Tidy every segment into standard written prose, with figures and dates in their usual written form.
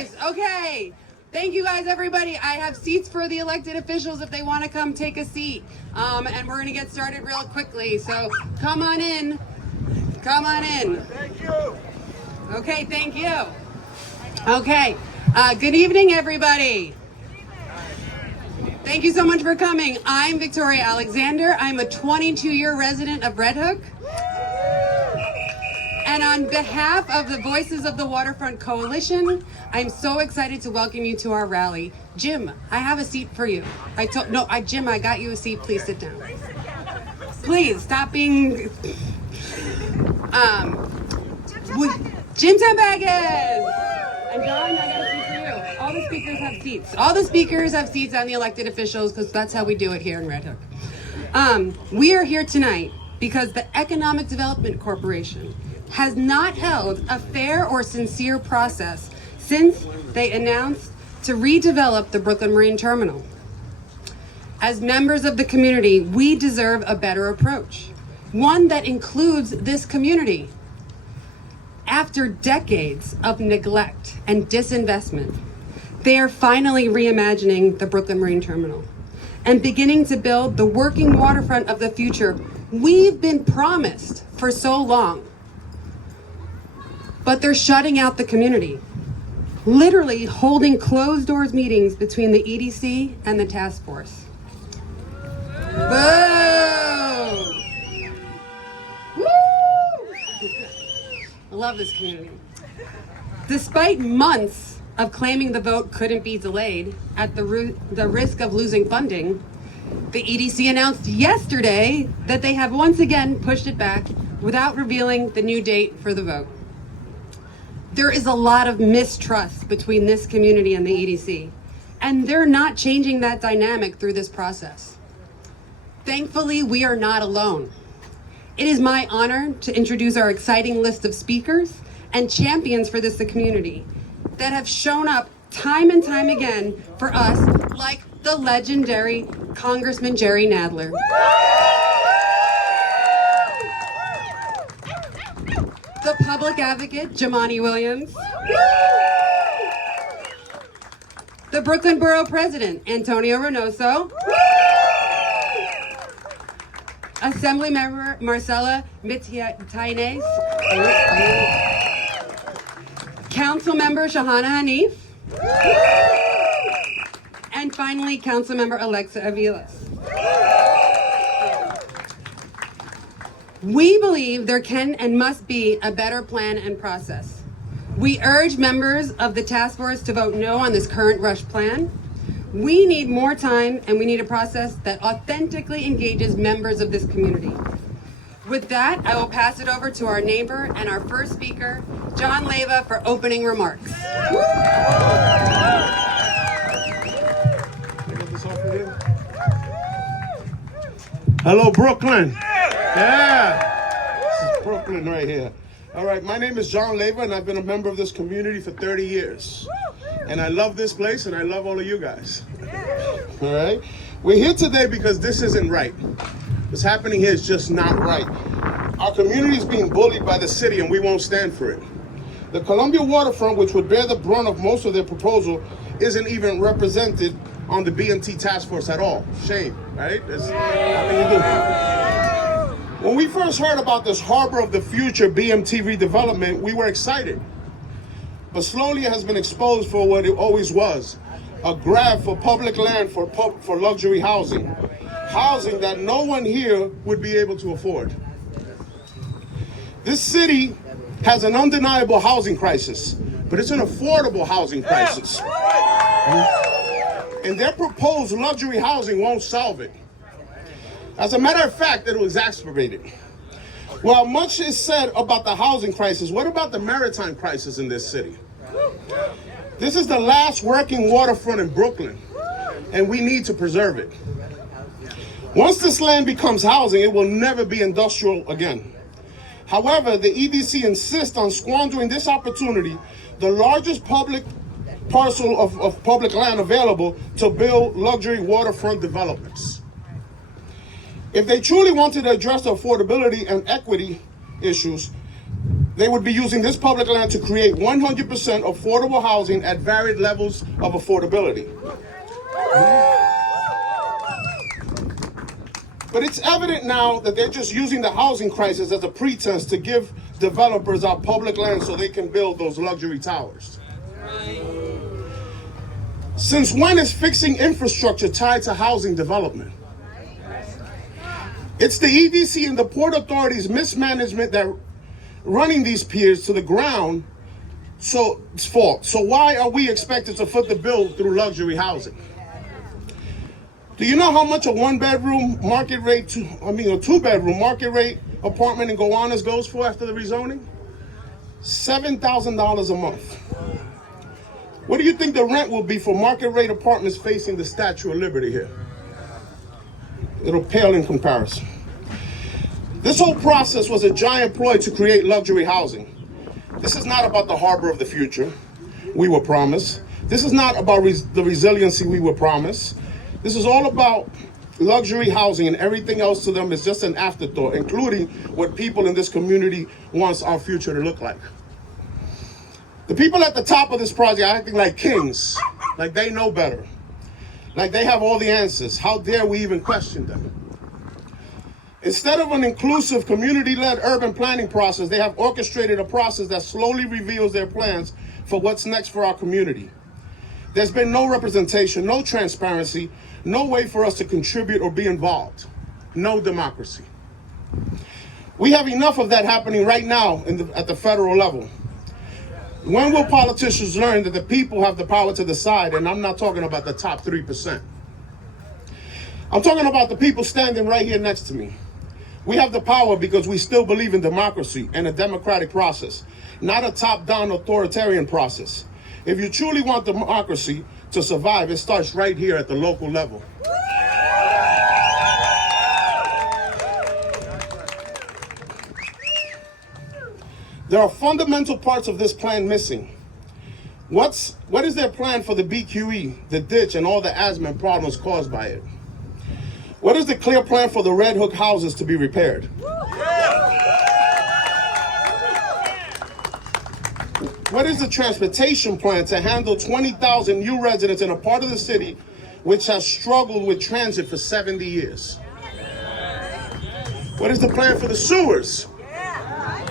Nice. Okay. Thank you guys, everybody. I have seats for the elected officials if they want to come take a seat. And we're going to get started real quickly. So come on in. Come on in. Thank you. Okay, thank you. Okay. Good evening, everybody. Thank you so much for coming. I'm Victoria Alexander. I'm a 22-year resident of Red Hook. And on behalf of the Voices of the Waterfront Coalition, I'm so excited to welcome you to our rally. Jim, I have a seat for you. Jim, I got you a seat. Please sit down. Please stop being. Jim Tambagas! And John, I got a seat for you. All the speakers have seats. All the speakers have seats on the elected officials because that's how we do it here in Red Hook. We are here tonight because the Economic Development Corporation has not held a fair or sincere process since they announced to redevelop the Brooklyn Marine Terminal. As members of the community, we deserve a better approach, one that includes this community. After decades of neglect and disinvestment, they are finally reimagining the Brooklyn Marine Terminal and beginning to build the working waterfront of the future we've been promised for so long. But they're shutting out the community, literally holding closed doors meetings between the EDC and the task force. Boo! Woo! I love this community. Despite months of claiming the vote couldn't be delayed at the risk of losing funding, the EDC announced yesterday that they have once again pushed it back without revealing the new date for the vote. There is a lot of mistrust between this community and the EDC, and they're not changing that dynamic through this process. Thankfully, we are not alone. It is my honor to introduce our exciting list of speakers and champions for this community that have shown up time and time again for us, like the legendary Congressman Jerrold Nadler. The public advocate, Jumaane Williams. The Brooklyn Borough President, Antonio Reynoso. Assemblymember Marcela Mitaynes. Councilmember Shahana Hanif. And finally, Councilmember Avilés. We believe there can and must be a better plan and process. We urge members of the task force to vote no on this current rush plan. We need more time, and we need a process that authentically engages members of this community. With that, I will pass it over to our neighbor and our first speaker, John Leyva, for opening remarks. Hello, Brooklyn. Yeah, this is Brooklyn right here. All right, my name is John Leyva, and I've been a member of this community for 30 years. And I love this place, and I love all of you guys. All right? We're here today because this isn't right. What's happening here is just not right. Our community is being bullied by the city, and we won't stand for it. The Columbia Waterfront, which would bear the brunt of most of their proposal, isn't even represented on the BMT task force at all. Shame, right? There's nothing to do. When we first heard about this Harbor of the Future BMT redevelopment, we were excited. But slowly it has been exposed for what it always was, a grab for public land for luxury housing. Housing that no one here would be able to afford. This city has an undeniable housing crisis, but it's an affordable housing crisis. And their proposed luxury housing won't solve it. As a matter of fact, it will exacerbate it. While much is said about the housing crisis, what about the maritime crisis in this city? This is the last working waterfront in Brooklyn, and we need to preserve it. Once this land becomes housing, it will never be industrial again. However, the EDC insists on squandering this opportunity, the largest public parcel of public land available, to build luxury waterfront developments. If they truly wanted to address the affordability and equity issues, they would be using this public land to create 100% affordable housing at varied levels of affordability. But it's evident now that they're just using the housing crisis as a pretense to give developers our public land so they can build those luxury towers. Since when is fixing infrastructure tied to housing development? It's the EDC and the Port Authority's mismanagement that running these piers to the ground, so it's fault. So why are we expected to foot the bill through luxury housing? Do you know how much a one-bedroom market rate, a two-bedroom market rate apartment in Gowanus goes for after the rezoning? $7,000 a month. What do you think the rent will be for market rate apartments facing the Statue of Liberty here? It'll pale in comparison. This whole process was a giant ploy to create luxury housing. This is not about the harbor of the future we were promised. This is not about the resiliency we were promised. This is all about luxury housing, and everything else to them is just an afterthought, including what people in this community wants our future to look like. The people at the top of this project are acting like kings, like they know better, like they have all the answers. How dare we even question them? Instead of an inclusive, community-led urban planning process, they have orchestrated a process that slowly reveals their plans for what's next for our community. There's been no representation, no transparency, no way for us to contribute or be involved. No democracy. We have enough of that happening right now at the federal level. When will politicians learn that the people have the power to decide? And I'm not talking about the top 3%. I'm talking about the people standing right here next to me. We have the power because we still believe in democracy and a democratic process, not a top-down authoritarian process. If you truly want democracy to survive, it starts right here at the local level. There are fundamental parts of this plan missing. What is their plan for the BQE, the ditch, and all the asthma and problems caused by it? What is the clear plan for the Red Hook houses to be repaired? What is the transportation plan to handle 20,000 new residents in a part of the city which has struggled with transit for 70 years? What is the plan for the sewers?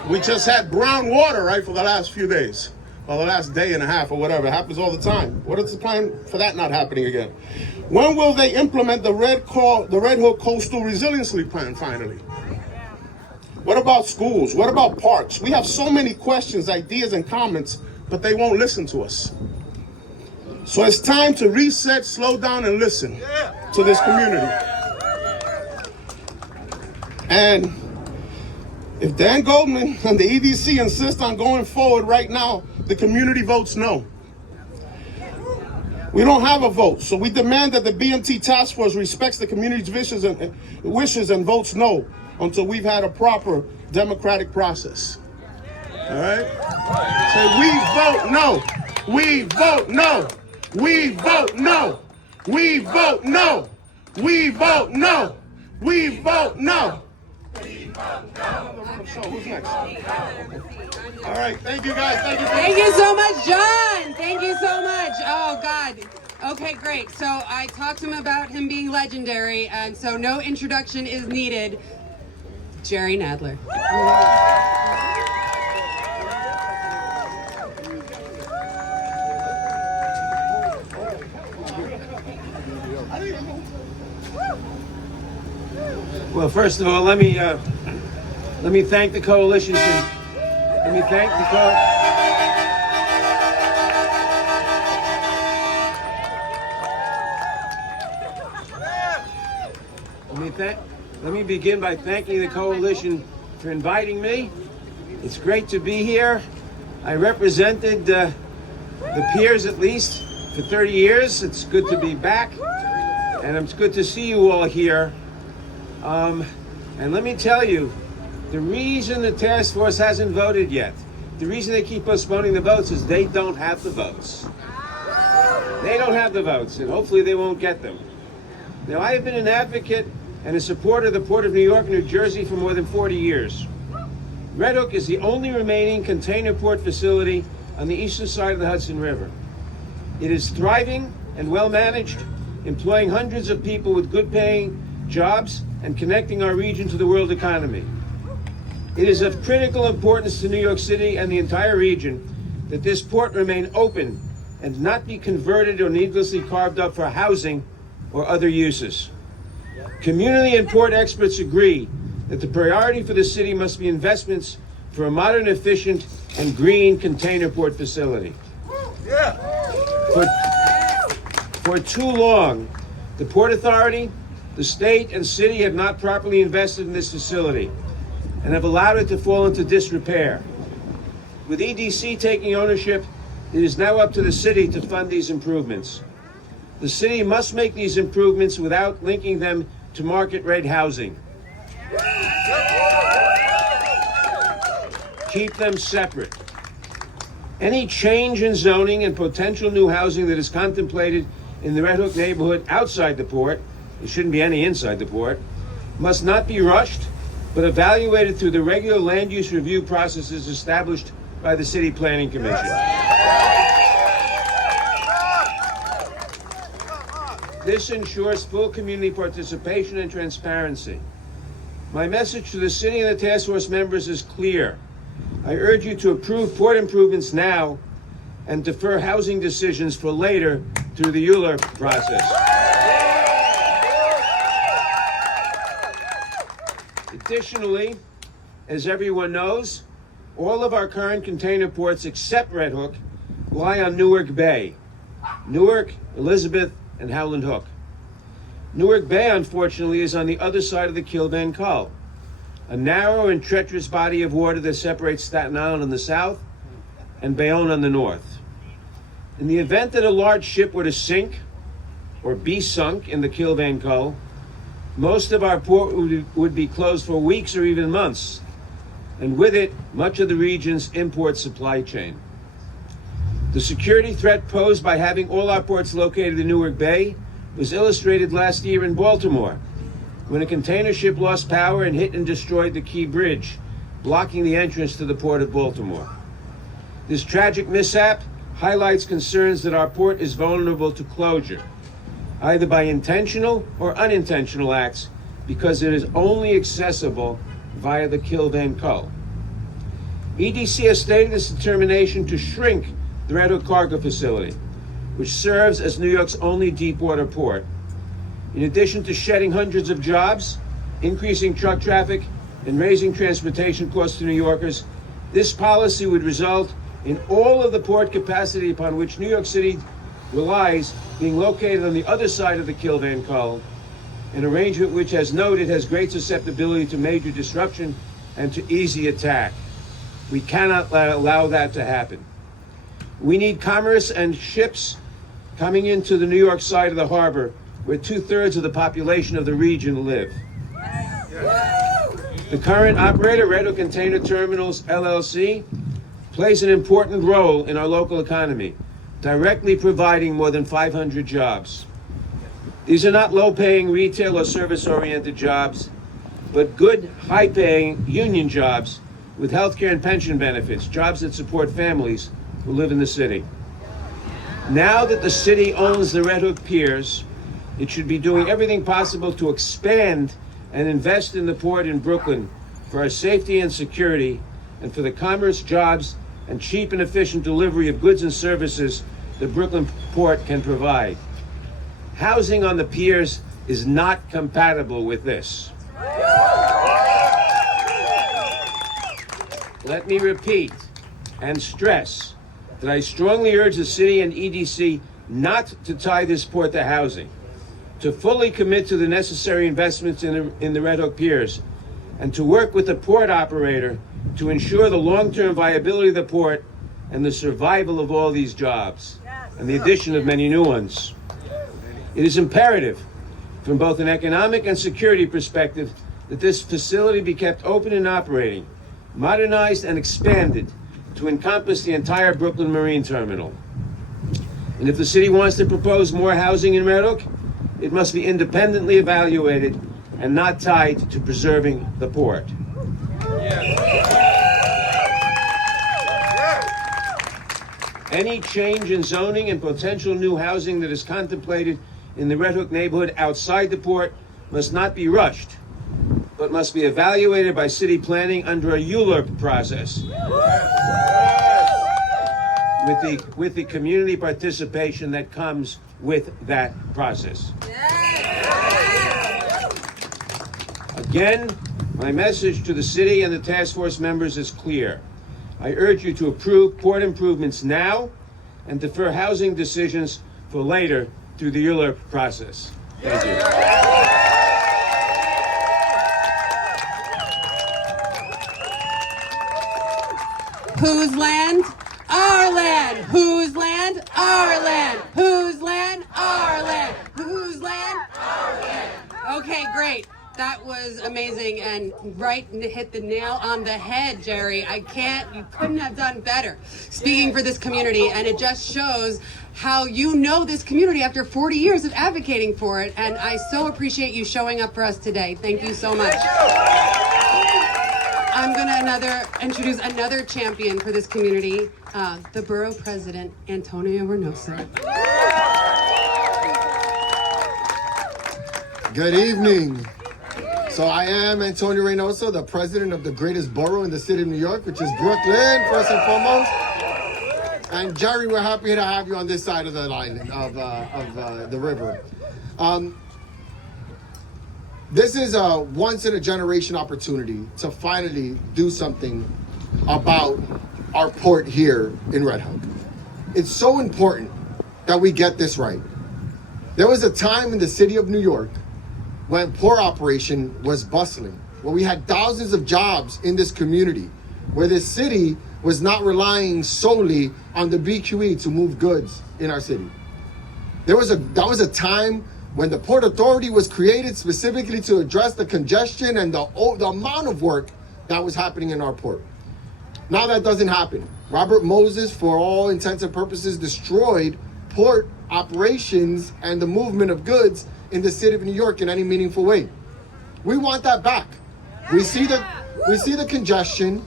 We just had brown water, right, for the last few days, or the last day and a half, or whatever. It happens all the time. What is the plan for that not happening again? When will they implement the Red Hook Coastal Resiliency Plan finally? What about schools? What about parks? We have so many questions, ideas, and comments, but they won't listen to us. So it's time to reset, slow down, and listen to this community. And if Dan Goldman and the EDC insist on going forward right now, the community votes no. We don't have a vote, so we demand that the BMT task force respects the community's wishes and votes no until we've had a proper democratic process. All right? So we vote no. We vote no. We vote no. We vote no. We vote no. We vote no. Who's next? All right, thank you guys. Thank you so much, John. Thank you so much. Oh, God. Okay, great. So I talked to him about him being legendary, and so no introduction is needed. Jerry Nadler. Well, first of all, let me thank the coalition. Let me thank the Let me begin by thanking the coalition for inviting me. It's great to be here. I represented the peers at least for 30 years. It's good to be back, and it's good to see you all here. And let me tell you, the reason the task force hasn't voted yet, the reason they keep postponing the votes is they don't have the votes. They don't have the votes, and hopefully they won't get them. Now, I have been an advocate and a supporter of the Port of New York and New Jersey for more than 40 years. Red Hook is the only remaining container port facility on the eastern side of the Hudson River. It is thriving and well managed, employing hundreds of people with good paying jobs and connecting our region to the world economy. It is of critical importance to New York City and the entire region that this port remain open and not be converted or needlessly carved up for housing or other uses. Community and port experts agree that the priority for the city must be investments for a modern, efficient, and green container port facility. For too long, the Port Authority, the state, and city have not properly invested in this facility and have allowed it to fall into disrepair. With EDC taking ownership, it is now up to the city to fund these improvements. The city must make these improvements without linking them to market rate housing. Keep them separate. Any change in zoning and potential new housing that is contemplated in the Red Hook neighborhood outside the port, there shouldn't be any inside the port, must not be rushed, but evaluated through the regular land use review processes established by the City Planning Commission. This ensures full community participation and transparency. My message to the city and the task force members is clear. I urge you to approve port improvements now and defer housing decisions for later through the ULURP process. Additionally, as everyone knows, all of our current container ports except Red Hook lie on Newark Bay. Newark, Elizabeth, and Howland Hook. Newark Bay, unfortunately, is on the other side of the Kilvan Cull, a narrow and treacherous body of water that separates Staten Island on the south and Bayonne on the north. In the event that a large ship were to sink or be sunk in the Kilvan Cull, most of our port would be closed for weeks or even months, and with it, much of the region's import supply chain. The security threat posed by having all our ports located in Newark Bay was illustrated last year in Baltimore, when a container ship lost power and hit and destroyed the Key Bridge, blocking the entrance to the Port of Baltimore. This tragic mishap highlights concerns that our port is vulnerable to closure, either by intentional or unintentional acts, because it is only accessible via the Kilvan Cull. EDC has stated its determination to shrink the Red Hook cargo facility, which serves as New York's only deepwater port. In addition to shedding hundreds of jobs, increasing truck traffic, and raising transportation costs to New Yorkers, this policy would result in all of the port capacity upon which New York City relies being located on the other side of the Kilvan Cull, an arrangement which, as noted, has great susceptibility to major disruption and to easy attack. We cannot allow that to happen. We need commerce and ships coming into the New York side of the harbor, where 2/3 of the population of the region live. The current operator, Red Hook Container Terminals, LLC, plays an important role in our local economy, directly providing more than 500 jobs. These are not low-paying retail or service-oriented jobs, but good, high-paying union jobs with healthcare and pension benefits, jobs that support families who live in the city. Now that the city owns the Red Hook piers, it should be doing everything possible to expand and invest in the port in Brooklyn for our safety and security, and for the commerce, jobs, and cheap and efficient delivery of goods and services the Brooklyn port can provide. Housing on the piers is not compatible with this. Let me repeat and stress that I strongly urge the city and EDC not to tie this port to housing, to fully commit to the necessary investments in the Red Hook piers, and to work with the port operator to ensure the long-term viability of the port and the survival of all these jobs, and the addition of many new ones. It is imperative, from both an economic and security perspective, that this facility be kept open and operating, modernized and expanded to encompass the entire Brooklyn Marine Terminal. And if the city wants to propose more housing in Red Hook, it must be independently evaluated and not tied to preserving the port. Yeah. Any change in zoning and potential new housing that is contemplated in the Red Hook neighborhood outside the port must not be rushed, but must be evaluated by city planning under a ULURP process with the community participation that comes with that process. Again, my message to the city and the task force members is clear. I urge you to approve port improvements now and defer housing decisions for later through the ULURP process. Thank you. Whose land? Our land. Whose land? Our land. Whose land? Our land. Whose land? Our land. Okay, great. That was amazing and hit the nail on the head, Jerry. You couldn't have done better speaking for this community, and it just shows how you know this community after 40 years of advocating for it, and I so appreciate you showing up for us today. Thank you so much. I'm gonna introduce another champion for this community, the Borough President, Antonio Reynoso. Good evening. So I am Antonio Reynoso, the president of the greatest borough in the city of New York, which is Brooklyn, first and foremost. And Jerry, we're happy to have you on this side of the island, of the river. This is a once-in-a-generation opportunity to finally do something about our port here in Red Hook. It's so important that we get this right. There was a time in the city of New York when port operation was bustling, where we had thousands of jobs in this community, where this city was not relying solely on the BQE to move goods in our city. That was a time when the Port Authority was created specifically to address the congestion and the amount of work that was happening in our port. Now that doesn't happen. Robert Moses, for all intents and purposes, destroyed port operations and the movement of goods in the city of New York in any meaningful way. We want that back. We see the congestion.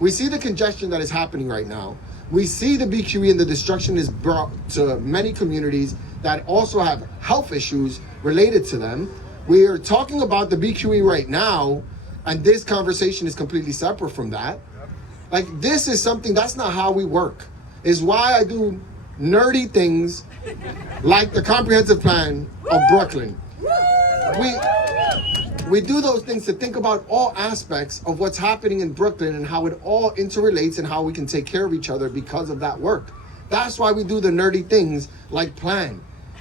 We see the congestion that is happening right now. We see the BQE and the destruction is brought to many communities that also have health issues related to them. We are talking about the BQE right now, and this conversation is completely separate from that. Like, this is something, that's not how we work. Is why I do nerdy things like the comprehensive plan of Brooklyn. We do those things to think about all aspects of what's happening in Brooklyn and how it all interrelates and how we can take care of each other because of that work. That's why we do the nerdy things like plan.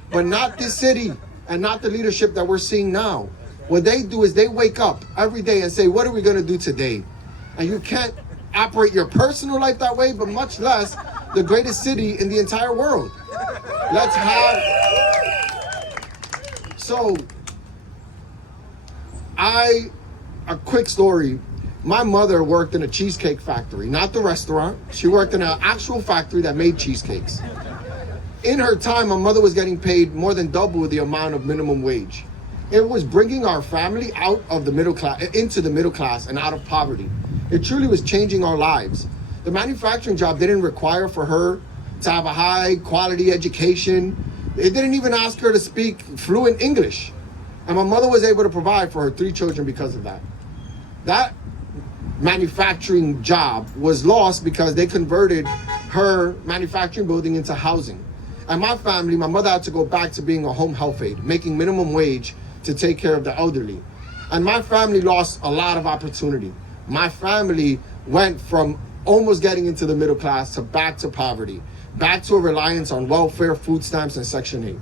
But not this city and not the leadership that we're seeing now. What they do is they wake up every day and say, what are we gonna do today? And you can't operate your personal life that way, but much less the greatest city in the entire world. A quick story. My mother worked in a cheesecake factory, not the restaurant. She worked in an actual factory that made cheesecakes. In her time, my mother was getting paid more than double the amount of minimum wage. It was bringing our family out of the middle class, into the middle class and out of poverty. It truly was changing our lives. The manufacturing job didn't require for her to have a high quality education. It didn't even ask her to speak fluent English. And my mother was able to provide for her 3 children because of that. That manufacturing job was lost because they converted her manufacturing building into housing. And my family, my mother had to go back to being a home health aide, making minimum wage to take care of the elderly. And my family lost a lot of opportunity. My family went from almost getting into the middle class to back to poverty, back to a reliance on welfare, food stamps, and Section 8.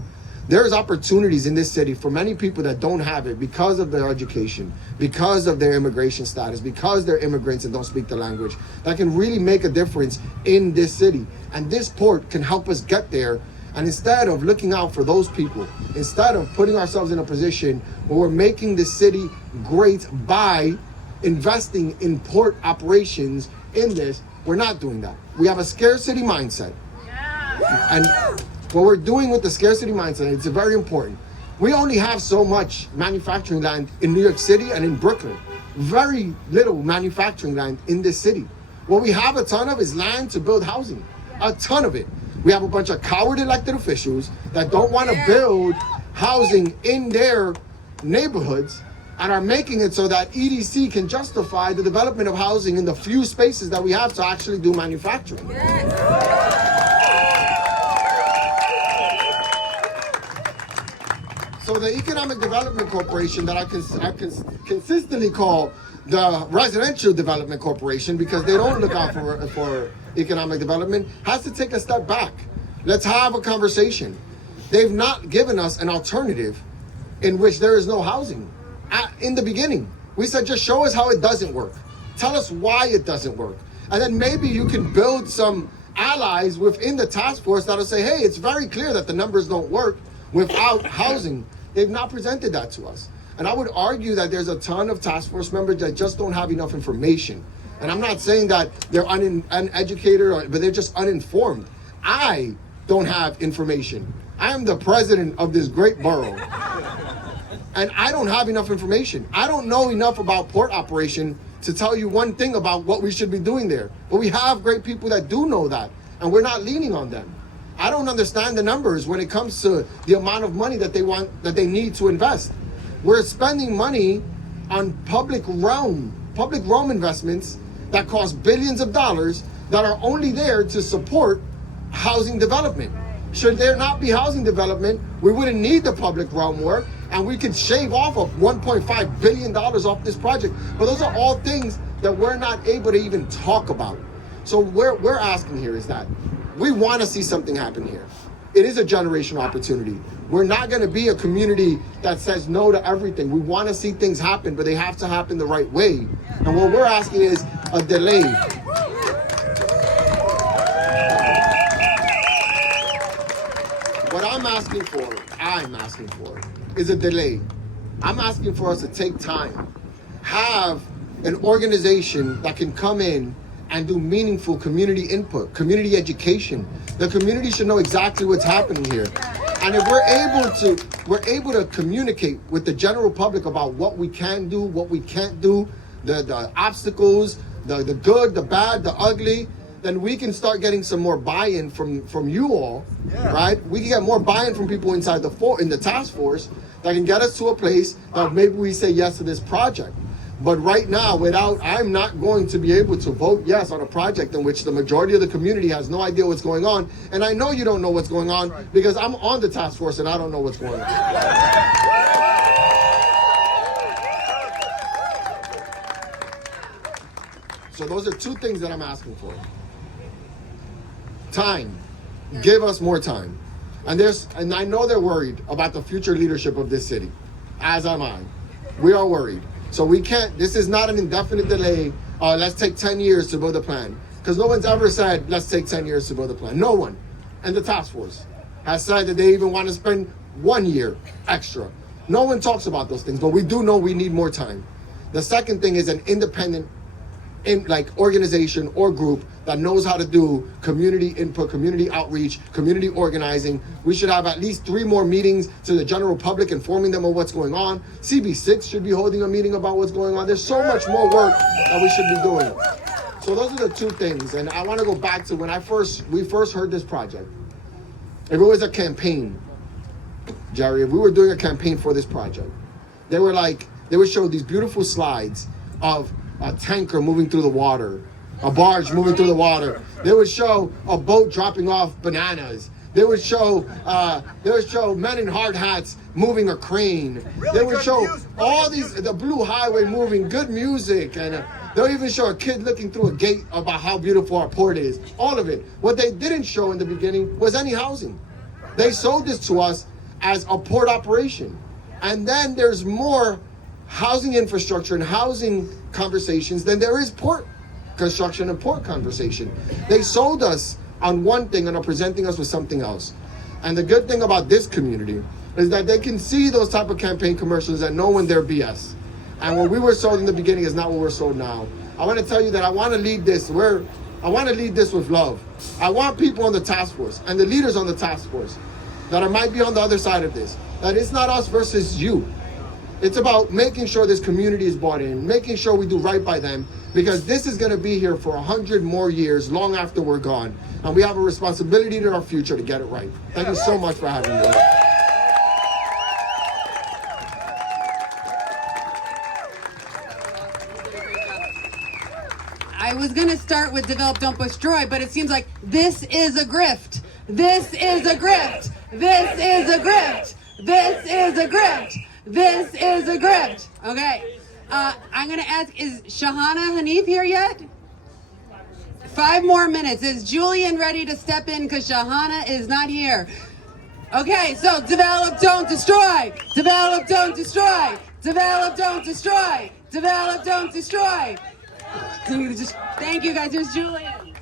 There's opportunities in this city for many people that don't have it because of their education, because of their immigration status, because they're immigrants and don't speak the language, that can really make a difference in this city. And this port can help us get there. And instead of looking out for those people, instead of putting ourselves in a position where we're making this city great by investing in port operations in this, we're not doing that. We have a scarcity mindset. And what we're doing with the scarcity mindset, it's very important. We only have so much manufacturing land in New York City and in Brooklyn. Very little manufacturing land in this city. What we have a ton of is land to build housing. A ton of it. We have a bunch of coward elected officials that don't want to build housing in their neighborhoods and are making it so that EDC can justify the development of housing in the few spaces that we have to actually do manufacturing. So the Economic Development Corporation that I consistently call the Residential Development Corporation, because they don't look out for economic development, has to take a step back. Let's have a conversation. They've not given us an alternative in which there is no housing. In the beginning, we said, just show us how it doesn't work. Tell us why it doesn't work. And then maybe you can build some allies within the task force that'll say, hey, it's very clear that the numbers don't work without housing. They've not presented that to us. And I would argue that there's a ton of task force members that just don't have enough information. And I'm not saying that they're uneducated, but they're just uninformed. I don't have information. I am the president of this great borough. And I don't have enough information. I don't know enough about port operation to tell you one thing about what we should be doing there. But we have great people that do know that, and we're not leaning on them. I don't understand the numbers when it comes to the amount of money that they need to invest. We're spending money on public realm investments that cost billions of dollars that are only there to support housing development. Should there not be housing development, we wouldn't need the public realm work, and we could shave off of $1.5 billion off this project. But those are all things that we're not able to even talk about. So what we're asking here is that we want to see something happen here. It is a generational opportunity. We're not going to be a community that says no to everything. We want to see things happen, but they have to happen the right way. And what we're asking is a delay. What I'm asking for is a delay. I'm asking for us to take time, have an organization that can come in and do meaningful community input, community education. The community should know exactly what's happening here. And if we're able to communicate with the general public about what we can do, what we can't do, the obstacles, the good, the bad, the ugly, then we can start getting some more buy-in from you all, right? We can get more buy-in from people inside in the task force that can get us to a place that maybe we say yes to this project. But right now, I'm not going to be able to vote yes on a project in which the majority of the community has no idea what's going on. And I know you don't know what's going on because I'm on the task force and I don't know what's going on. So those are two things that I'm asking for. Time. Give us more time. And I know they're worried about the future leadership of this city, as am I. We are worried. So we can't, this is not an indefinite delay. Let's take 10 years to build a plan. Because no one's ever said, let's take 10 years to build a plan. No one. And the task force has said that they even want to spend 1 year extra. No one talks about those things, but we do know we need more time. The second thing is an independent organization or group that knows how to do community input, community outreach, community organizing. We should have at least 3 more meetings to the general public, informing them of what's going on. CB6 should be holding a meeting about what's going on. There's so much more work that we should be doing. So those are the two things. And I want to go back to when we first heard this project. If it was a campaign, Jerry, if we were doing a campaign for this project, they would show these beautiful slides of a tanker moving through the water, a barge moving through the water. They would show a boat dropping off bananas. They would show men in hard hats moving a crane. They would show all the blue highway moving, good music, and they'll even show a kid looking through a gate about how beautiful our port is. All of it. What they didn't show in the beginning was any housing. They sold this to us as a port operation. And then there's more housing infrastructure and housing conversations than there is port construction and port conversation. They sold us on one thing and are presenting us with something else. And the good thing about this community is that they can see those type of campaign commercials and know when they're BS. And what we were sold in the beginning is not what we're sold now. I want to tell you that I want to lead this with love. I want people on the task force and the leaders on the task force that might be on the other side of this, that it's not us versus you. It's about making sure this community is bought in, making sure we do right by them, because this is going to be here for 100 more years, long after we're gone. And we have a responsibility to our future to get it right. Thank you so much for having me. I was going to start with develop, don't destroy, but it seems like this is a grift. This is a grift. This is a grift. This is a grift. This is a grift. Okay. I'm going to ask, is Shahana Hanif here yet? 5 more minutes. Is Julian ready to step in because Shahana is not here? Okay, so develop, don't destroy. Develop, don't destroy. Develop, don't destroy. Develop, don't destroy. Thank you guys. Here's Julian.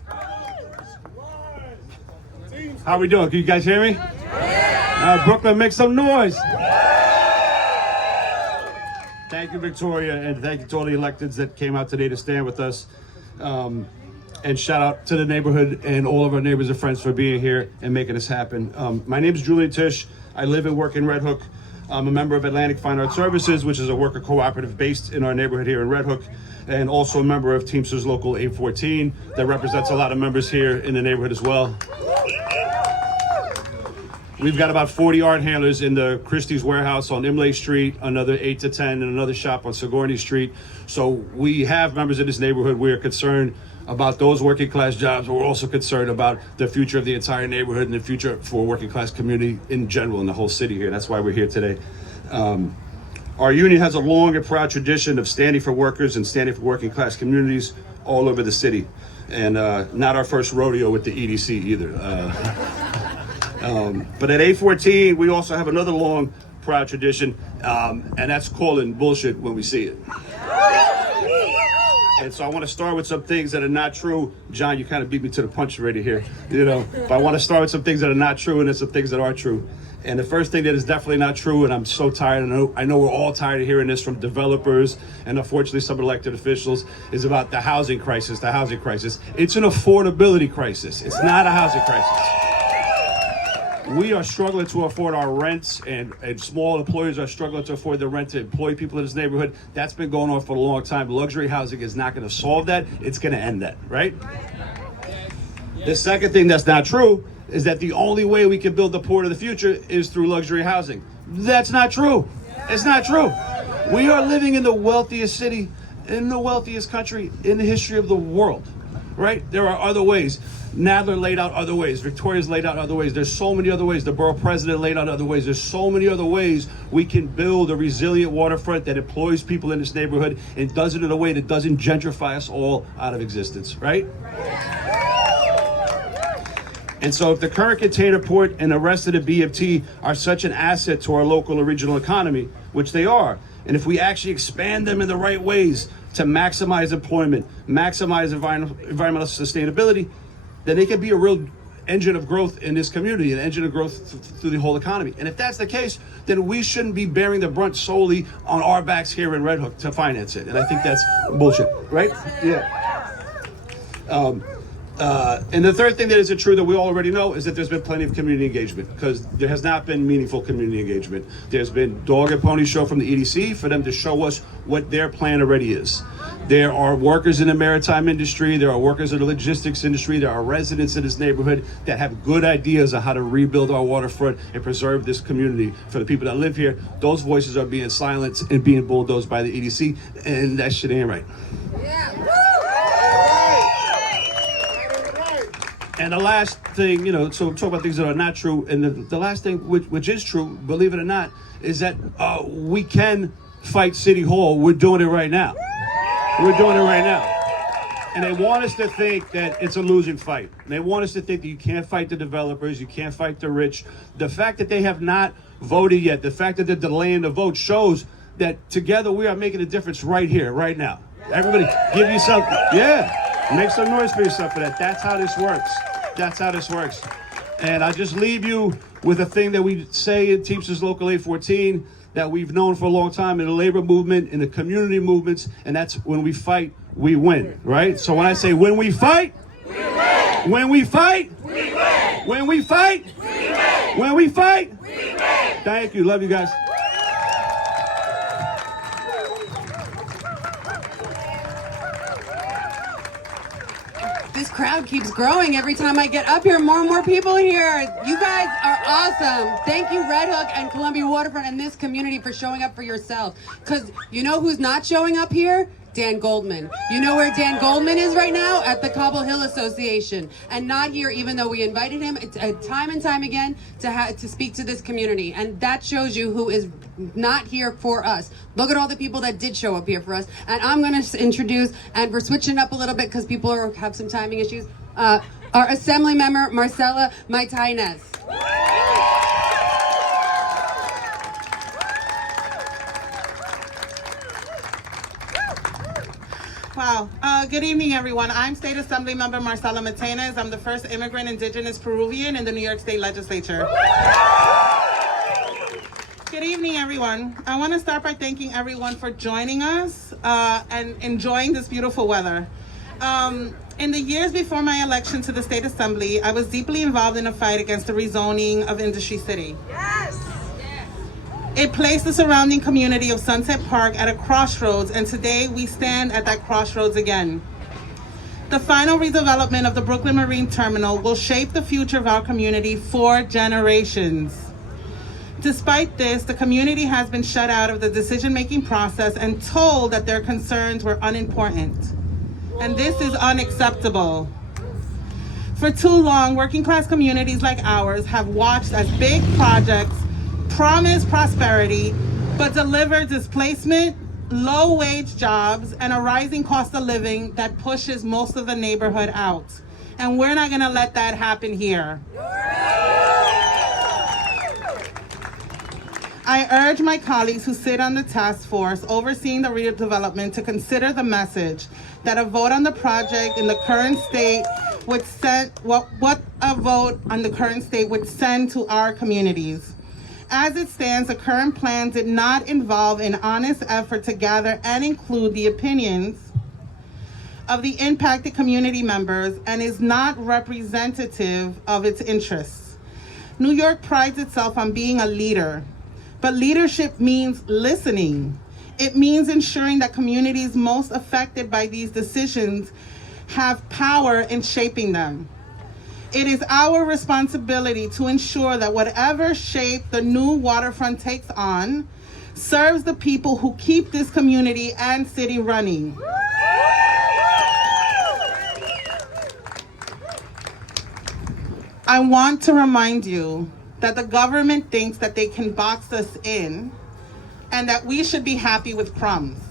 How we doing? Can you guys hear me? Brooklyn, make some noise. Thank you, Victoria, and thank you to all the electeds that came out today to stand with us. And shout out to the neighborhood and all of our neighbors and friends for being here and making this happen. My name is Julian Tisch. I live and work in Red Hook. I'm a member of Atlantic Fine Arts Services, which is a worker cooperative based in our neighborhood here in Red Hook, and also a member of Teamsters Local 814 that represents a lot of members here in the neighborhood as well. We've got about 40 art handlers in the Christie's warehouse on Imlay Street, another 8 to 10 in another shop on Sigourney Street. So we have members in this neighborhood. We are concerned about those working class jobs, but we're also concerned about the future of the entire neighborhood and the future for working class community in general in the whole city here. That's why we're here today. Our union has a long and proud tradition of standing for workers and standing for working class communities all over the city. And not our first rodeo with the EDC either. But at 814, we also have another long, proud tradition, and that's calling bullshit when we see it. And so I want to start with some things that are not true. John, you kind of beat me to the punch already here, but I want to start with some things that are not true and then some things that are true. And the first thing that is definitely not true, and I'm so tired, and I know we're all tired of hearing this from developers and unfortunately some elected officials, is about the housing crisis, It's an affordability crisis. It's not a housing crisis. We are struggling to afford our rents, and small employers are struggling to afford the rent to employ people in this neighborhood. That's been going on for a long time. Luxury housing is not going to solve that. It's going to end that, right? The second thing that's not true is that the only way we can build the port of the future is through luxury housing. That's not true. It's not true. We are living in the wealthiest city, in the wealthiest country in the history of the world, right? There are other ways. Nadler laid out other ways. Victoria's laid out other ways. There's so many other ways. The borough president laid out other ways. There's so many other ways we can build a resilient waterfront that employs people in this neighborhood and does it in a way that doesn't gentrify us all out of existence, right? And so if the current container port and the rest of the BFT are such an asset to our local and regional economy, which they are, and if we actually expand them in the right ways to maximize employment, maximize environmental sustainability, then they can be a real engine of growth in this community, an engine of growth through the whole economy. And if that's the case, then we shouldn't be bearing the brunt solely on our backs here in Red Hook to finance it. And I think that's bullshit, right? Yeah. And the third thing that isn't true that we all already know is that there's been plenty of community engagement, because there has not been meaningful community engagement. There's been dog and pony show from the EDC for them to show us what their plan already is. There are workers in the maritime industry, there are workers in the logistics industry, there are residents in this neighborhood that have good ideas on how to rebuild our waterfront and preserve this community for the people that live here. Those voices are being silenced and being bulldozed by the EDC, and that shit ain't right. And the last thing, so talk about things that are not true, and the last thing which is true, believe it or not, is that we can fight City Hall. We're doing it right now. We're doing it right now. And they want us to think that it's a losing fight. They want us to think that you can't fight the developers, you can't fight the rich. The fact that they have not voted yet, the fact that they're delaying the vote shows that together we are making a difference right here, right now. Everybody, give yourself, make some noise for yourself for that. That's how this works. That's how this works. And I just leave you with a thing that we say in Teamsters Local 814 that we've known for a long time in the labor movement, in the community movements, and that's when we fight, we win, right? So when I say when we fight, we win. When we fight, we win. When we fight, we win. When we fight, we win. Thank you. Love you guys. this crowd keeps growing every time I get up here. More and more people here. You guys are awesome. Thank you, Red Hook and Columbia Waterfront and this community for showing up for yourself. Because you know who's not showing up here? Dan Goldman. You know where Dan Goldman is right now? At the Cobble Hill Association. And not here, even though we invited him time and time again to speak to this community. And that shows you who is not here for us. Look at all the people that did show up here for us. And I'm going to introduce, and we're switching up a little bit because people have some timing issues, our Assemblymember, Marcela Mitaynes. Wow. Good evening, everyone. I'm State Assemblymember Marcela Mitaynes. I'm the first immigrant Indigenous Peruvian in the New York State Legislature. Good evening, everyone. I want to start by thanking everyone for joining us and enjoying this beautiful weather. In the years before my election to the State Assembly, I was deeply involved in a fight against the rezoning of Industry City. Yes! It placed the surrounding community of Sunset Park at a crossroads, and today we stand at that crossroads again. The final redevelopment of the Brooklyn Marine Terminal will shape the future of our community for generations. Despite this, the community has been shut out of the decision-making process and told that their concerns were unimportant. And this is unacceptable. For too long, working-class communities like ours have watched as big projects promise prosperity, but deliver displacement, low-wage jobs, and a rising cost of living that pushes most of the neighborhood out. And we're not gonna let that happen here. I urge my colleagues who sit on the task force overseeing the redevelopment to consider the message that a vote on the project in the current state would send, what a vote on the current state would send to our communities. As it stands, the current plan did not involve an honest effort to gather and include the opinions of the impacted community members and is not representative of its interests. New York prides itself on being a leader, but leadership means listening. It means ensuring that communities most affected by these decisions have power in shaping them. It is our responsibility to ensure that whatever shape the new waterfront takes on serves the people who keep this community and city running. I want to remind you that the government thinks that they can box us in and that we should be happy with crumbs.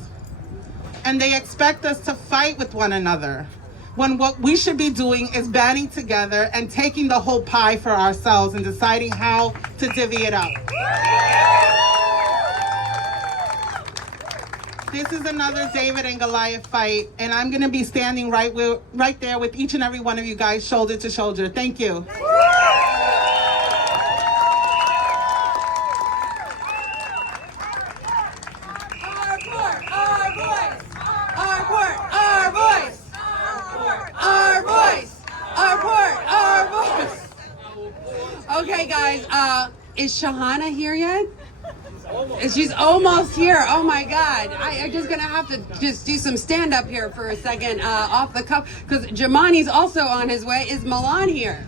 And they expect us to fight with one another, when what we should be doing is banding together and taking the whole pie for ourselves and deciding how to divvy it up. This is another David and Goliath fight, and I'm gonna be standing right there with each and every one of you guys, shoulder to shoulder. Thank you. Okay, guys, is Shahana here yet? She's almost here. Oh my God. I'm just gonna have to just do some stand up here for a second off the cuff because Jumaane's also on his way. Is Milan here?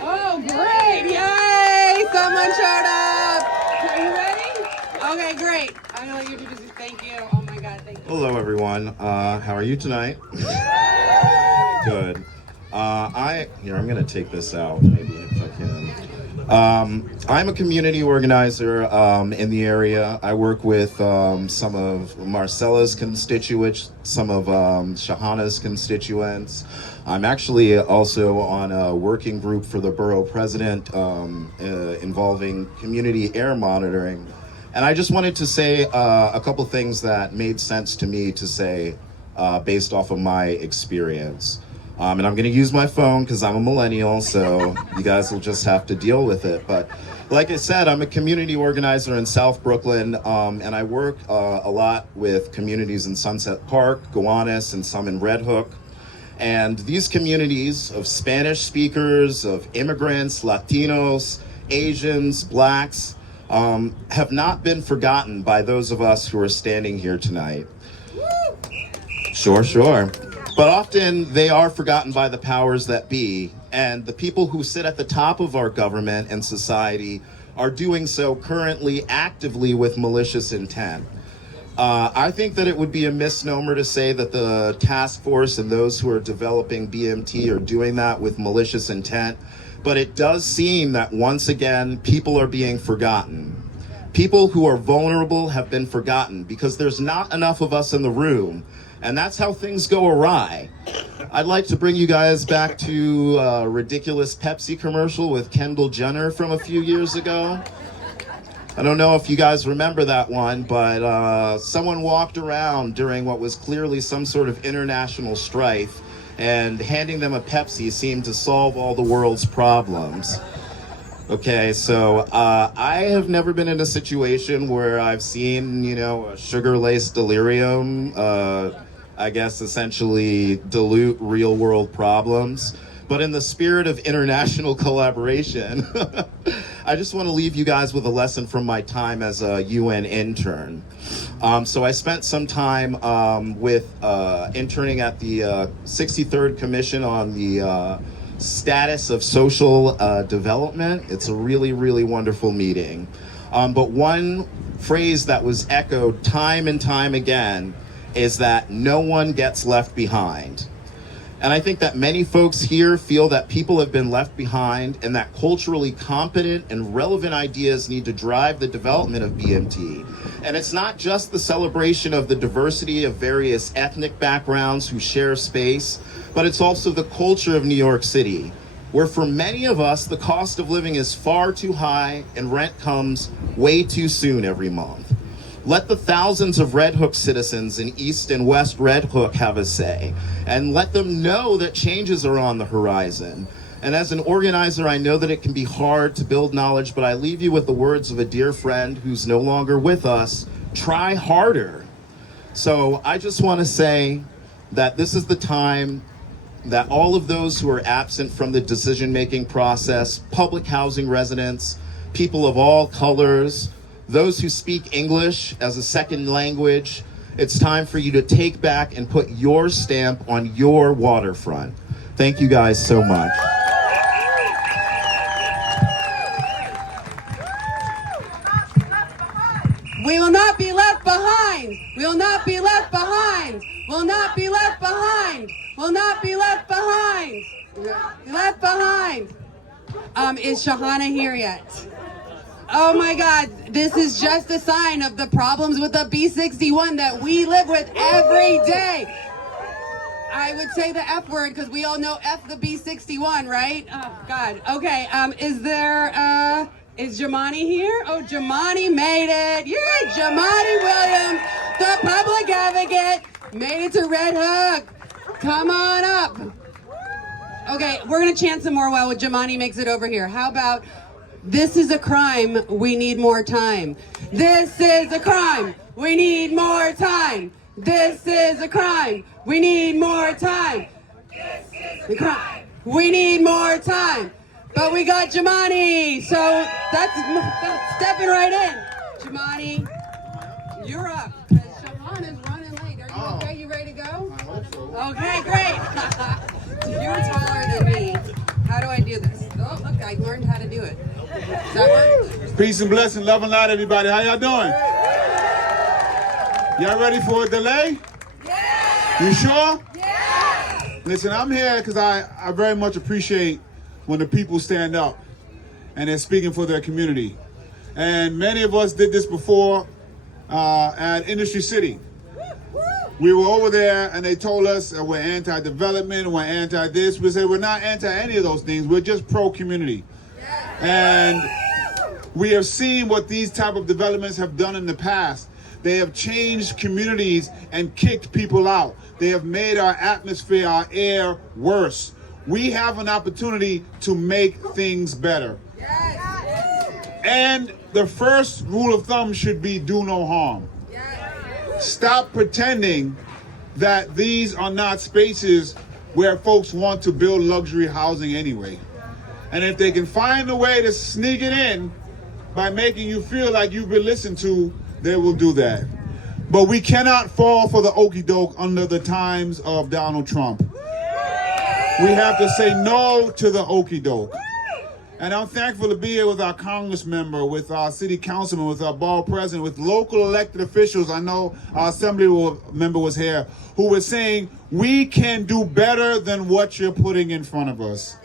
Oh, great. Yay. Someone showed up. Are you ready? Okay, great. I'm gonna let you introduce you. Thank you. Oh my God, thank you. Hello, everyone. How are you tonight? Good. I'm gonna take this out, maybe if I can. I'm a community organizer in the area. I work with some of Marcela's constituents, some of Shahana's constituents. I'm actually also on a working group for the borough president involving community air monitoring. And I just wanted to say a couple things that made sense to me to say based off of my experience. And I'm gonna use my phone because I'm a millennial, so you guys will just have to deal with it. But like I said, I'm a community organizer in South Brooklyn, and I work a lot with communities in Sunset Park, Gowanus, and some in Red Hook. And these communities of Spanish speakers, of immigrants, Latinos, Asians, Blacks, have not been forgotten by those of us who are standing here tonight. Sure. But often they are forgotten by the powers that be, and the people who sit at the top of our government and society are doing so currently actively with malicious intent. I think that it would be a misnomer to say that the task force and those who are developing BMT are doing that with malicious intent, but it does seem that once again, people are being forgotten. People who are vulnerable have been forgotten because there's not enough of us in the room, and that's how things go awry. I'd like to bring you guys back to a ridiculous Pepsi commercial with Kendall Jenner from a few years ago. I don't know if you guys remember that one, but someone walked around during what was clearly some sort of international strife, and handing them a Pepsi seemed to solve all the world's problems. Okay, so I have never been in a situation where I've seen, a sugar-laced delirium, I guess essentially dilute real-world problems. But in the spirit of international collaboration, I just want to leave you guys with a lesson from my time as a UN intern. So I spent some time with interning at the 63rd Commission on the Status of Social Development. It's a really, really wonderful meeting. But one phrase that was echoed time and time again is that no one gets left behind. And I think that many folks here feel that people have been left behind and that culturally competent and relevant ideas need to drive the development of BMT. And it's not just the celebration of the diversity of various ethnic backgrounds who share space, but it's also the culture of New York City, where for many of us, the cost of living is far too high and rent comes way too soon every month. Let the thousands of Red Hook citizens in East and West Red Hook have a say, and let them know that changes are on the horizon. And as an organizer, I know that it can be hard to build knowledge, but I leave you with the words of a dear friend who's no longer with us: try harder. So I just want to say that this is the time that all of those who are absent from the decision-making process, public housing residents, people of all colors, those who speak English as a second language, it's time for you to take back and put your stamp on your waterfront. Thank you guys so much. We will not be left behind. We will not be left behind. Will not be left behind. Will not be left behind. Left behind. Is Shahana here yet? Oh my God, this is just a sign of the problems with the B61 that we live with every day. I would say the F word because we all know F the B61, right? Oh God, okay, is Jumaane here? Oh, Jumaane made it. Yeah, Jumaane Williams, the public advocate, made it to Red Hook. Come on up. Okay, we're gonna chant some more while Jumaane makes it over here. How about, this is a crime, we need more time. This is a crime, we need more time. This is a crime, we need more time. This is a crime, we need more time. But we got Jumaane, so that's stepping right in. Jumaane, you're up. Shahana's running late. Are you okay? You ready to go? I hope so. Okay, great. You're taller than me. How do I do this? Oh, look, I learned how to do it. Does that work? Peace and blessing, love and light, everybody. How y'all doing? Y'all ready for a delay? Yeah. You sure? Yeah. Listen, I'm here because I very much appreciate when the people stand up and they're speaking for their community. And many of us did this before at Industry City. We were over there and they told us we're anti-development, we're anti-this. We said we're not anti any of those things, we're just pro-community. And we have seen what these type of developments have done in the past. They have changed communities and kicked people out. They have made our atmosphere, our air worse. We have an opportunity to make things better. And the first rule of thumb should be do no harm. Stop pretending that these are not spaces where folks want to build luxury housing anyway. And if they can find a way to sneak it in by making you feel like you've been listened to, they will do that. But we cannot fall for the okie doke under the times of Donald Trump. We have to say no to the okie doke. And I'm thankful to be here with our Congressmember, with our City Councilman, with our Borough President, with local elected officials. I know our Assemblymember was here, who was saying, we can do better than what you're putting in front of us.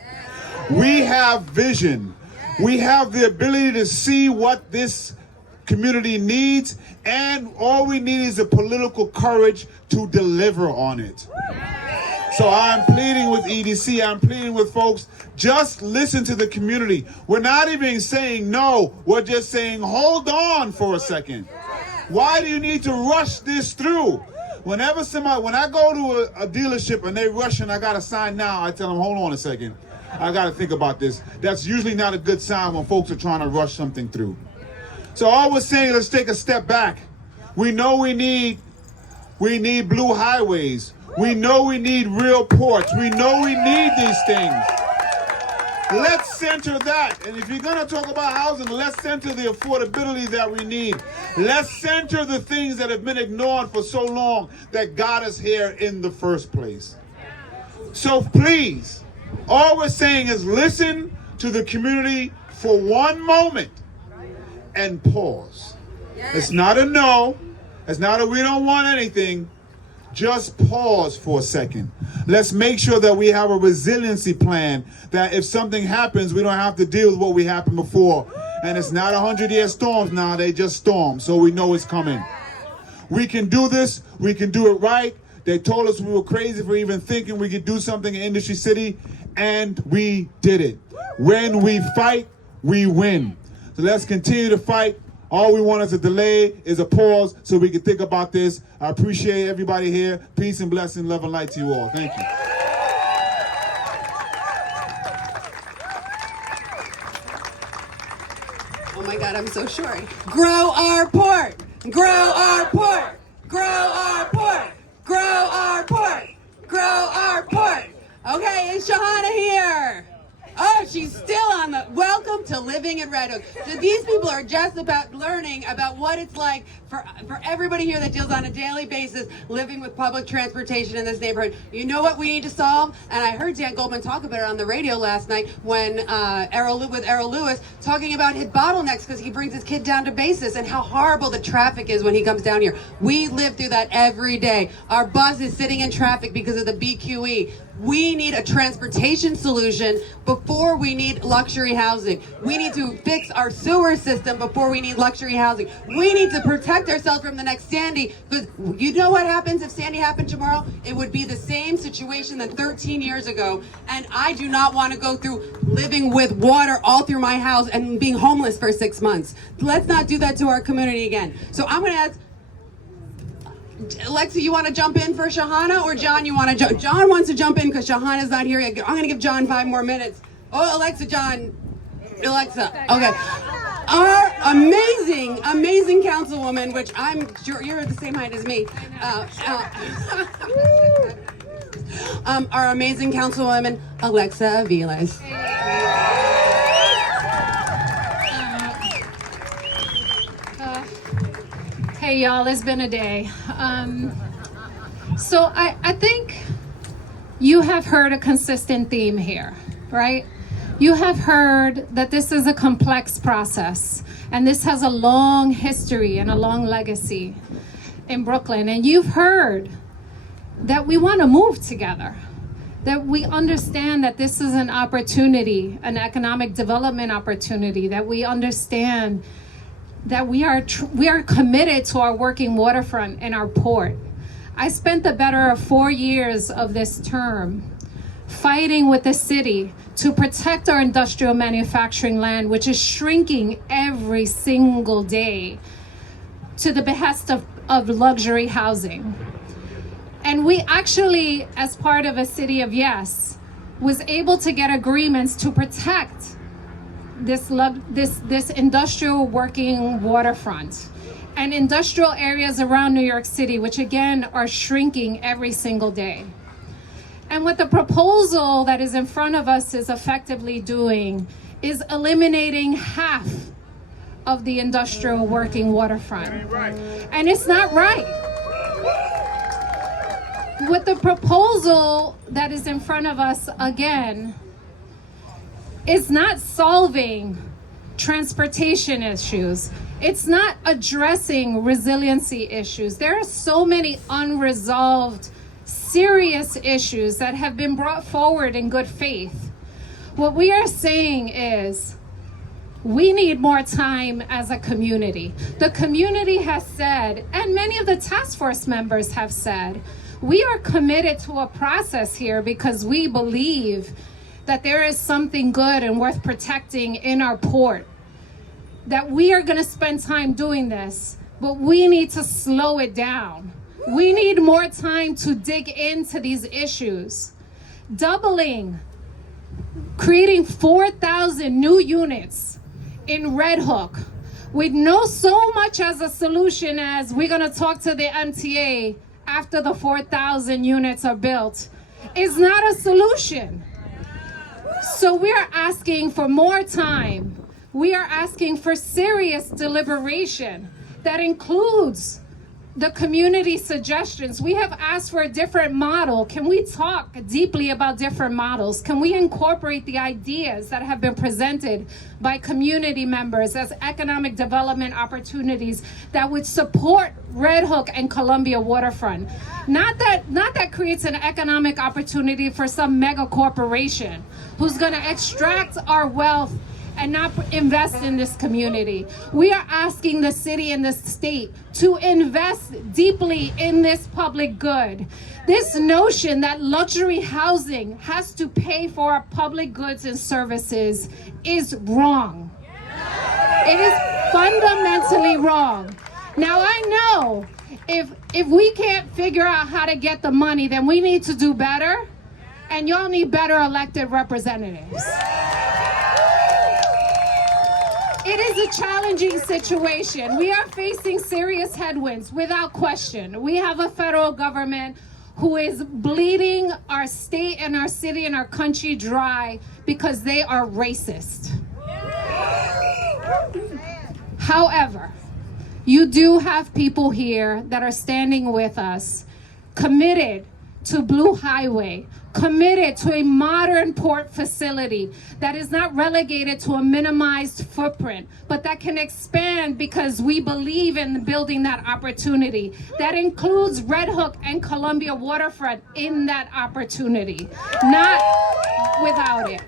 We have vision. We have the ability to see what this community needs, and all we need is the political courage to deliver on it. So I'm pleading with EDC, I'm pleading with folks, just listen to the community. We're not even saying no, we're just saying hold on for a second. Why do you need to rush this through? When I go to a dealership and they rush and I got to sign now, I tell them, hold on a second, I got to think about this. That's usually not a good sign when folks are trying to rush something through. So all we're saying, let's take a step back. We know we need blue highways. We know we need real ports. We know we need these things. Let's center that. And if you're going to talk about housing, let's center the affordability that we need. Let's center the things that have been ignored for so long that got us here in the first place. So please, all we're saying is listen to the community for one moment and pause. It's not a no. It's not a we don't want anything. Just pause for a second. Let's make sure that we have a resiliency plan, that if something happens, we don't have to deal with what happened before. And it's not 100-year storms now, they just storms, so we know it's coming. We can do this, we can do it right. They told us we were crazy for even thinking we could do something in Industry City, and we did it. When we fight, we win. So let's continue to fight. All we want is a delay, is a pause, so we can think about this. I appreciate everybody here. Peace and blessing, love and light to you all. Thank you. Oh my God, I'm so short. Grow our port. Grow our port. Grow our port. Grow our port. Grow our port. Okay, is Shahana here? Oh, she's still on the, welcome to living in Red Hook. So these people are just about learning about what it's like for everybody here that deals on a daily basis living with public transportation in this neighborhood. You know what we need to solve? And I heard Dan Goldman talk about it on the radio last night when Errol Lewis talking about his bottlenecks because he brings his kid down to basis and how horrible the traffic is when he comes down here. We live through that every day. Our bus is sitting in traffic because of the BQE. We need a transportation solution before we need luxury housing. We need to fix our sewer system before we need luxury housing. We need to protect ourselves from the next Sandy, because you know what happens if Sandy happened tomorrow? It would be the same situation than 13 years ago, and I do not want to go through living with water all through my house and being homeless for 6 months. Let's not do that to our community again. So I'm going to ask, Alexa, you want to jump in for Shahana, or John, you want to jump? John wants to jump in because Shahana's not here yet. I'm going to give John 5 more minutes. Oh, Alexa, John. Alexa. Okay. Our amazing councilwoman, which I'm sure you're the same height as me. Our amazing councilwoman, Alexa Avilés. Hey y'all, it's been a day. So I think you have heard a consistent theme here, right? You have heard that this is a complex process and this has a long history and a long legacy in Brooklyn. And you've heard that we want to move together, that we understand that this is an opportunity, an economic development opportunity, that we understand that we are committed to our working waterfront and our port. I spent the better of 4 years of this term fighting with the city to protect our industrial manufacturing land, which is shrinking every single day to the behest of luxury housing. And we actually, as part of a city of yes, was able to get agreements to protect this industrial working waterfront and industrial areas around New York City, which again are shrinking every single day. And what the proposal that is in front of us is effectively doing is eliminating half of the industrial working waterfront. And it's not right. With the proposal that is in front of us again, it's not solving transportation issues. It's not addressing resiliency issues. There are so many unresolved, serious issues that have been brought forward in good faith. What we are saying is we need more time as a community. The community has said, and many of the task force members have said, we are committed to a process here because we believe that there is something good and worth protecting in our port, that we are going to spend time doing this, but we need to slow it down. We need more time to dig into these issues. Doubling, creating 4,000 new units in Red Hook with no so much as a solution as we're going to talk to the MTA after the 4,000 units are built is not a solution. So we're asking for more time. We are asking for serious deliberation that includes the community suggestions. We have asked for a different model. Can we talk deeply about different models? Can we incorporate the ideas that have been presented by community members as economic development opportunities that would support Red Hook and Columbia Waterfront? Not that creates an economic opportunity for some mega corporation who's gonna extract our wealth and not invest in this community. We are asking the city and the state to invest deeply in this public good. This notion that luxury housing has to pay for our public goods and services is wrong. It is fundamentally wrong. Now I know if we can't figure out how to get the money, then we need to do better, and y'all need better elected representatives. It is a challenging situation. We are facing serious headwinds without question. We have a federal government who is bleeding our state and our city and our country dry because they are racist. However, you do have people here that are standing with us, committed to Blue Highway, committed to a modern port facility that is not relegated to a minimized footprint, but that can expand because we believe in building that opportunity. That includes Red Hook and Columbia Waterfront in that opportunity, not without it.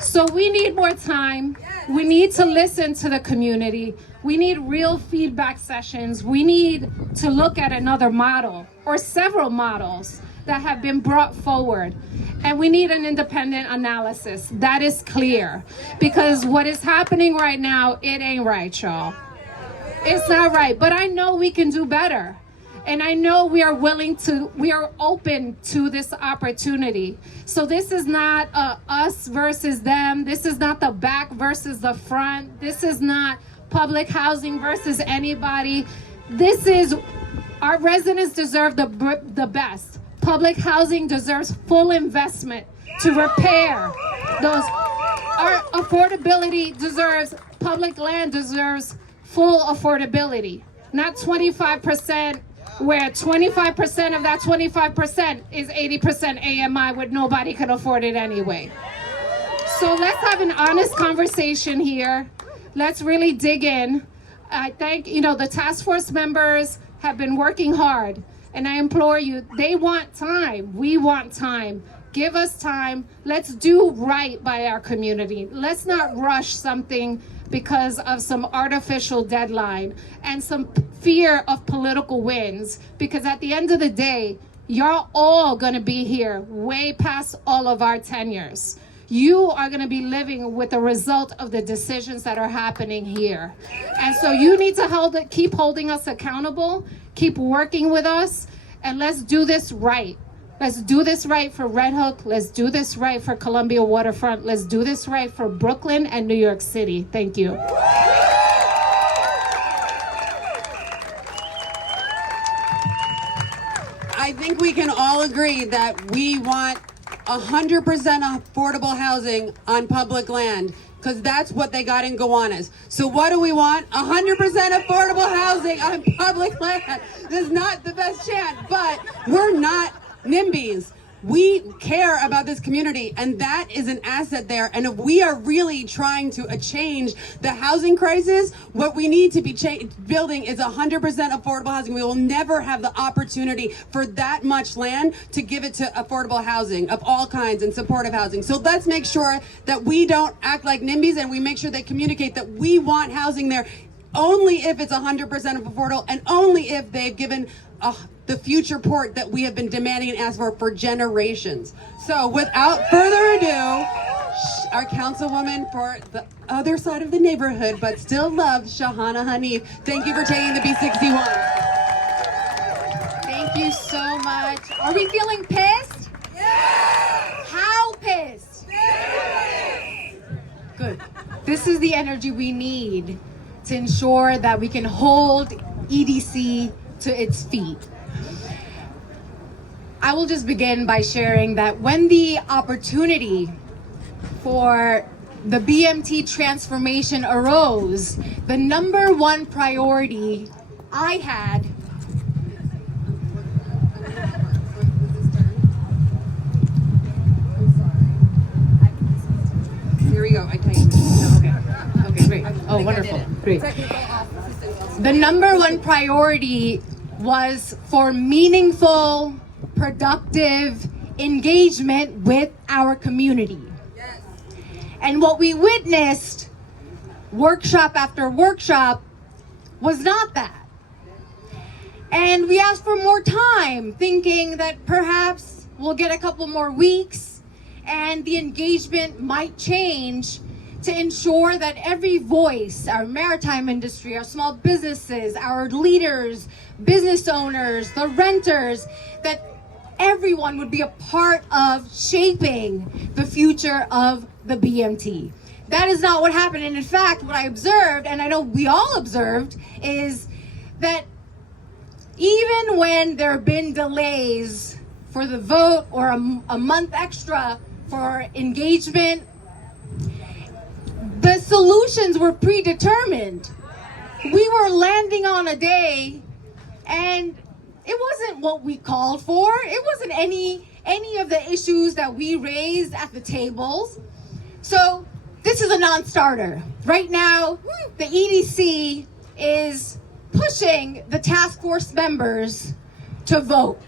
So we need more time. We need to listen to the community. We need real feedback sessions. We need to look at another model or several models that have been brought forward. And we need an independent analysis. That is clear. Because what is happening right now, it ain't right, y'all. It's not right. But I know we can do better. And I know we are open to this opportunity. So this is not us versus them. This is not the back versus the front. This is not public housing versus anybody. This is, our residents deserve the best. Public housing deserves full investment to repair those. Our affordability deserves, public land deserves full affordability, not 25%, where 25% of that 25% is 80% AMI, where nobody can afford it anyway. So let's have an honest conversation here. Let's really dig in. I thank, the task force members have been working hard. And I implore you, they want time. We want time. Give us time. Let's do right by our community. Let's not rush something because of some artificial deadline and some fear of political wins. Because at the end of the day, you're all gonna be here way past all of our tenures. You are gonna be living with the result of the decisions that are happening here. And so you need to keep holding us accountable, keep working with us, and let's do this right. Let's do this right for Red Hook. Let's do this right for Columbia Waterfront. Let's do this right for Brooklyn and New York City. Thank you. I think we can all agree that we want 100% affordable housing on public land. because that's what they got in Gowanus. So what do we want? 100% affordable housing on public land. This is not the best chance, but we're not NIMBYs. We care about this community, and that is an asset there. And if we are really trying to change the housing crisis, what we need to be building is 100% affordable housing. We will never have the opportunity for that much land to give it to affordable housing of all kinds and supportive housing. So let's make sure that we don't act like NIMBYs, and we make sure they communicate that we want housing there only if it's 100% affordable, and only if they've given the future port that we have been demanding and asked for generations. So without further ado, our councilwoman for the other side of the neighborhood, but still loved, Shahana Hanif. Thank you for taking the B61. Thank you so much. Are we feeling pissed? Yes! How pissed? Yes! Good. This is the energy we need to ensure that we can hold EDC to its feet. I will just begin by sharing that when the opportunity for the BMT transformation arose, the number one priority I had Here we go. I tightened. Oh, okay, great. Oh, wonderful. Great. The number one priority was for meaningful, productive engagement with our community. Yes. And what we witnessed, workshop after workshop, was not that. And we asked for more time, thinking that perhaps we'll get a couple more weeks and the engagement might change to ensure that every voice, our maritime industry, our small businesses, our leaders, business owners, the renters, that everyone would be a part of shaping the future of the BMT. That is not what happened. And in fact, what I observed, and I know we all observed, is that even when there have been delays for the vote or a month extra for engagement, the solutions were predetermined. We were landing on a day, and it wasn't what we called for. It wasn't any of the issues that we raised at the tables. So this is a non-starter. Right now, the EDC is pushing the task force members to vote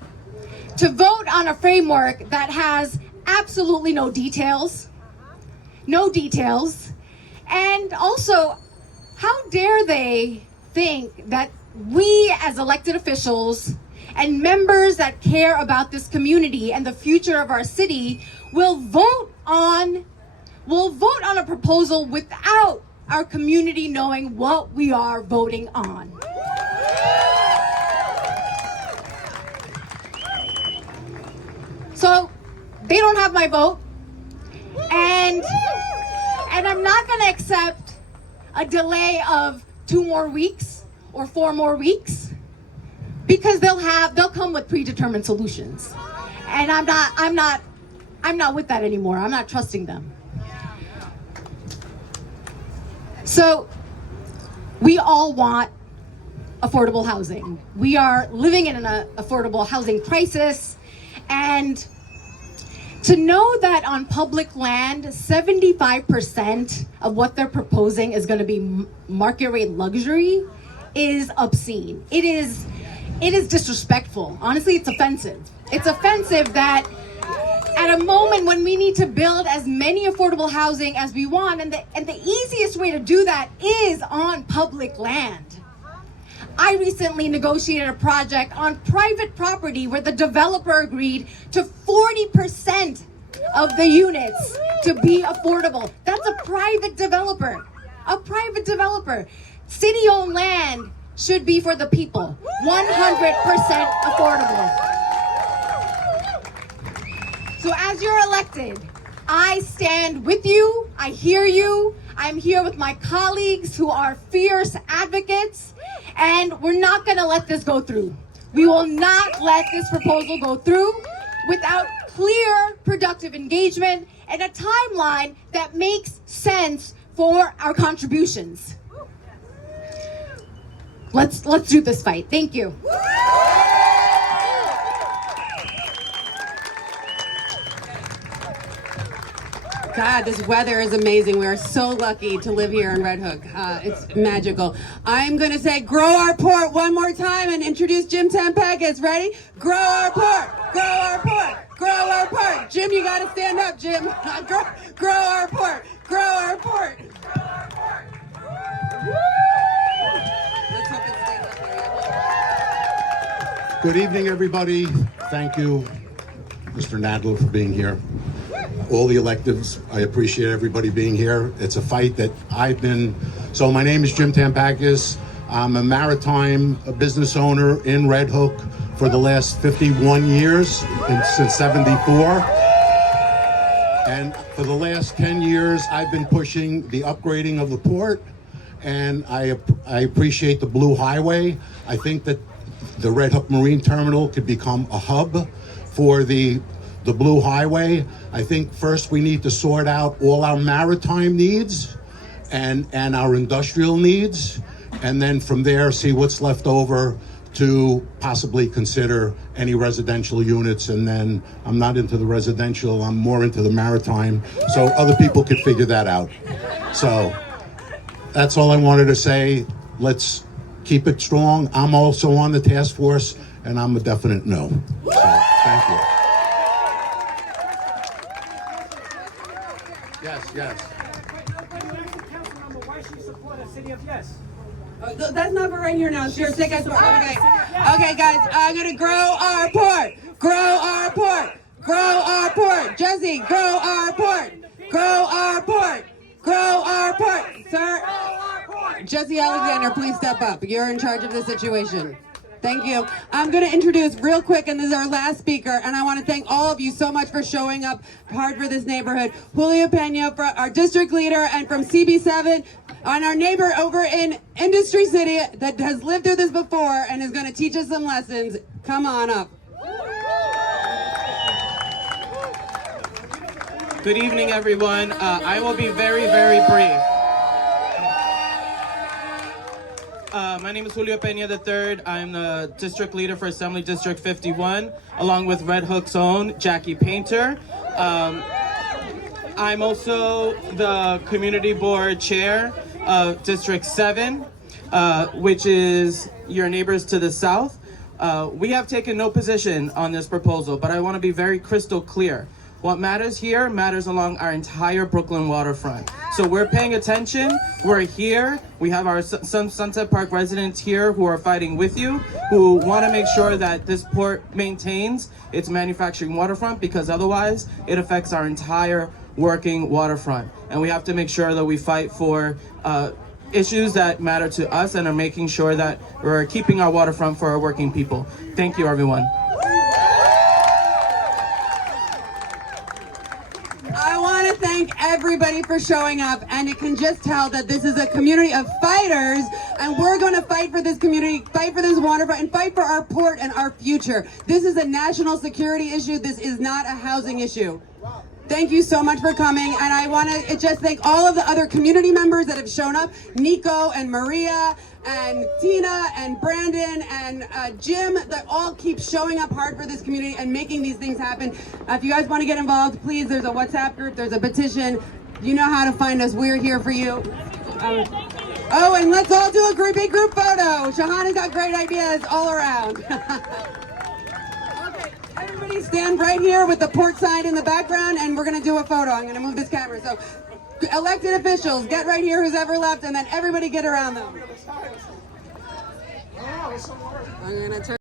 on a framework that has absolutely no details. And also, how dare they think that we as elected officials and members that care about this community and the future of our city will vote on a proposal without our community knowing what we are voting on. So they don't have my vote, and I'm not going to accept a delay of 2 more weeks or 4 more weeks, because they'll come with predetermined solutions, and I'm not with that anymore. I'm not trusting them. So we all want affordable housing. We are living in an affordable housing crisis, and to know that on public land, 75% of what they're proposing is going to be market rate luxury is obscene. It is disrespectful. Honestly, it's offensive. It's offensive that at a moment when we need to build as many affordable housing as we want, and the easiest way to do that is on public land. I recently negotiated a project on private property where the developer agreed to 40% of the units to be affordable. That's a private developer. A private developer. City-owned land should be for the people. 100% affordable. So as you're elected, I stand with you. I hear you. I'm here with my colleagues who are fierce advocates. And we're not going to let this go through. We will not let this proposal go through without clear, productive engagement and a timeline that makes sense for our contributions. Let's do this fight. Thank you. God, this weather is amazing. We are so lucky to live here in Red Hook. It's magical. I'm going to say grow our port one more time and introduce Jim Tampakis. Ready? Grow our port, grow our port, grow our port. Jim, you got to stand up, Jim. Grow our port, grow our port. Let's hope it stays up there. Good evening, everybody. Thank you, Mr. Nadler, for being here. All the electives, I appreciate everybody being here. It's a fight that I've been. So my name is Jim Tampakis. I'm a maritime business owner in Red Hook for the last 51 years, since 74. And for the last 10 years, I've been pushing the upgrading of the port, and I appreciate the Blue Highway. I think that the Red Hook Marine Terminal could become a hub for the Blue Highway. I think first we need to sort out all our maritime needs and our industrial needs, and then from there see what's left over to possibly consider any residential units. And then I'm not into the residential, I'm more into the maritime, so other people could figure that out. So that's all I wanted to say. Let's keep it strong. I'm also on the task force, and I'm a definite no. So, thank you. Yes. Why she support a city of yes? That's not for right here now. Sure, take us for okay, guys. I'm gonna grow our port. Grow our port. Grow our port. Jesse, grow our port. Grow our port. Grow our port. Sir, Jesse Alexander, please step up. You're in charge of the situation. Thank you. I'm going to introduce real quick, and this is our last speaker, and I want to thank all of you so much for showing up hard for this neighborhood. Julio Pena, for our district leader, and from CB7, and our neighbor over in Industry City that has lived through this before and is going to teach us some lessons. Come on up. Good evening, everyone. I will be very, very brief. My name is Julio Pena III. I'm the district leader for Assembly District 51, along with Red Hook's own Jackie Painter. I'm also the community board chair of District 7, which is your neighbors to the south. We have taken no position on this proposal, but I want to be very crystal clear. What matters here matters along our entire Brooklyn waterfront. So we're paying attention, we're here, we have our Sunset Park residents here who are fighting with you, who want to make sure that this port maintains its manufacturing waterfront, because otherwise it affects our entire working waterfront. And we have to make sure that we fight for issues that matter to us and are making sure that we're keeping our waterfront for our working people. Thank you, everyone. I want to thank everybody for showing up, and you can just tell that this is a community of fighters, and we're going to fight for this community, fight for this waterfront, and fight for our port and our future. This is a national security issue. This is not a housing issue. Thank you so much for coming, and I want to just thank all of the other community members that have shown up, Nico and Maria and Tina and Brandon and Jim, that all keep showing up hard for this community and making these things happen. If you guys want to get involved, please, there's a WhatsApp group, there's a petition. You know how to find us. We're here for you. Oh, and let's all do a big group photo. Shahana's got great ideas all around. Everybody stand right here with the port sign in the background, and we're going to do a photo. I'm going to move this camera. So elected officials, get right here, who's ever left, and then everybody get around them. I'm going to turn